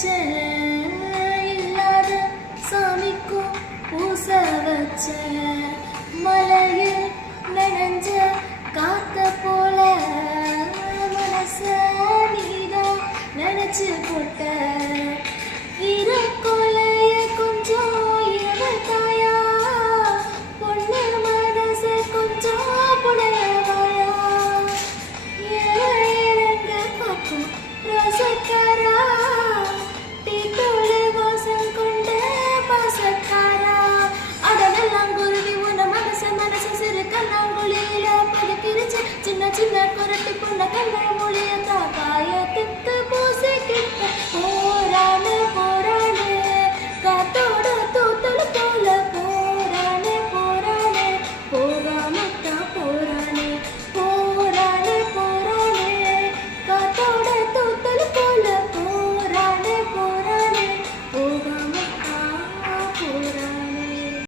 வச்ச இல்லாத சாமிக்கும் பூச வச்ச மலையில் நனைஞ்ச காத்த போல மனச நீதான் நினைச்சு போட்ட கொலைய கொஞ்சம் இரவத்தாயா பொண்ணு மனச கொஞ்சம் புனையவாயா இறங்க பார்க்கும் ரசக்காரா தீத்தோடு வாசம் கொண்ட பாசக்காரா அதெல்லாம் குருவி உன மனச சிறு கண்ணாங்குழியில பதுக்கிருச்சு சின்ன சின்ன